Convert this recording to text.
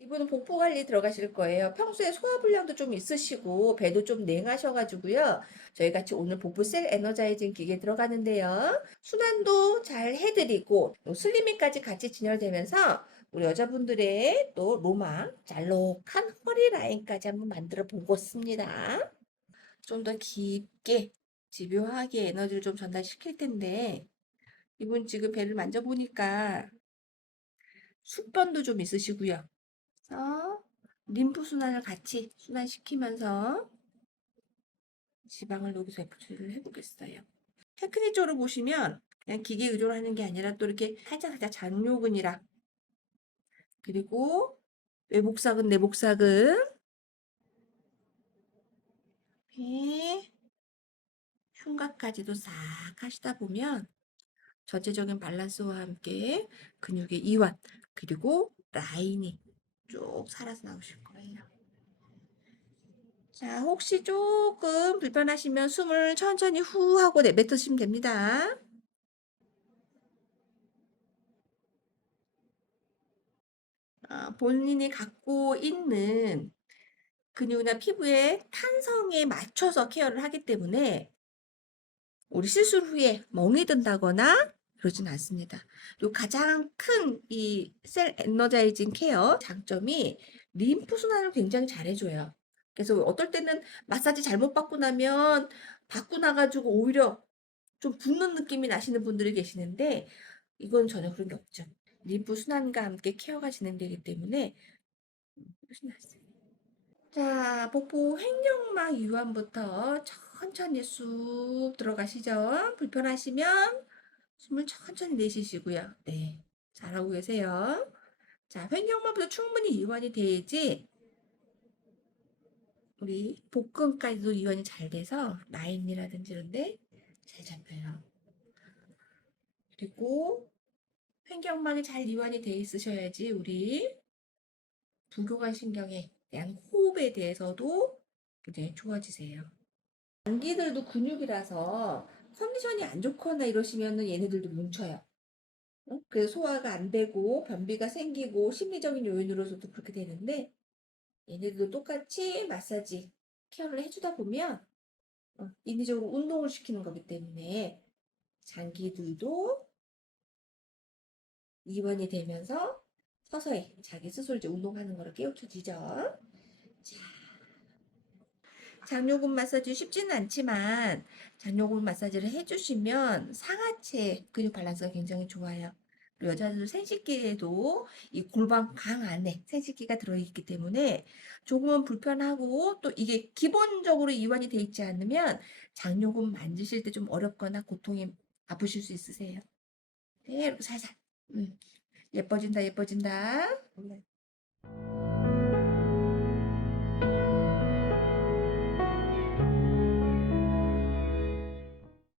이분은 복부 관리 들어가실 거예요. 평소에 소화불량도 좀 있으시고 배도 좀 냉하셔가지고요. 저희 같이 오늘 복부 셀 에너자이징 기계 들어가는데요. 순환도 잘 해드리고 또 슬리밍까지 같이 진열되면서 우리 여자분들의 또 로망, 잘록한 허리 라인까지 한번 만들어 보겠습니다. 좀 더 깊게 집요하게 에너지를 좀 전달시킬 텐데 이분 지금 배를 만져보니까 숙변도 좀 있으시고요. 그래서 림프 순환을 같이 순환시키면서 지방을 여기서 FG를 해보겠어요. 테크닉 쪽으로 보시면 그냥 기계 의존을 하는 게 아니라 또 이렇게 살짝 살짝 장요근이랑 그리고 외복사근, 내복사근 이렇게 흉곽까지도 싹 하시다 보면 전체적인 밸런스와 함께 근육의 이완 그리고 라인이 쭉 살아서 나오실 거예요. 자, 혹시 조금 불편하시면 숨을 천천히 후 하고 내뱉으시면 됩니다. 아, 본인이 갖고 있는 근육이나 피부의 탄성에 맞춰서 케어를 하기 때문에 우리 시술 후에 멍이 든다거나 그러진 않습니다. 요 가장 큰 이 셀 에너자이징 케어 장점이 림프 순환을 굉장히 잘해줘요. 그래서 어떨 때는 마사지 잘못 받고 나면 받고 나가지고 오히려 좀 붓는 느낌이 나시는 분들이 계시는데 이건 전혀 그런 게 없죠. 림프 순환과 함께 케어가 진행되기 때문에 훨씬 낫습니다. 자, 복부 횡격막 이완부터 천천히 쑥 들어가시죠. 불편하시면 숨을 천천히 내쉬시고요. 네, 잘하고 계세요. 자, 횡격막부터 충분히 이완이 돼야지 우리 복근까지도 이완이 잘 돼서 라인이라든지 이런데 잘 잡혀요. 그리고 횡격막이 잘 이완이 돼 있으셔야지 우리 부교관 신경에 대한 호흡에 대해서도 굉장히 좋아지세요. 장기들도 근육이라서 컨디션이 안 좋거나 이러시면은 얘네들도 뭉쳐요. 응? 그래서 소화가 안 되고 변비가 생기고 심리적인 요인으로서도 그렇게 되는데 얘네들도 똑같이 마사지 케어를 해주다 보면 어, 인위적으로 운동을 시키는 거기 때문에 장기들도 이완이 되면서 서서히 자기 스스로 이제 운동하는 거를 깨우쳐지죠. 자, 장요근 마사지 쉽지는 않지만 장요근 마사지를 해주시면 상하체 근육 밸런스가 굉장히 좋아요. 여자들 생식기에도 이 골반 강 안에 생식기가 들어있기 때문에 조금은 불편하고 또 이게 기본적으로 이완이 돼 있지 않으면 장요근 만지실 때 좀 어렵거나 고통이 아프실 수 있으세요. 네, 이렇게 살살. 음, 예뻐진다, 예뻐진다.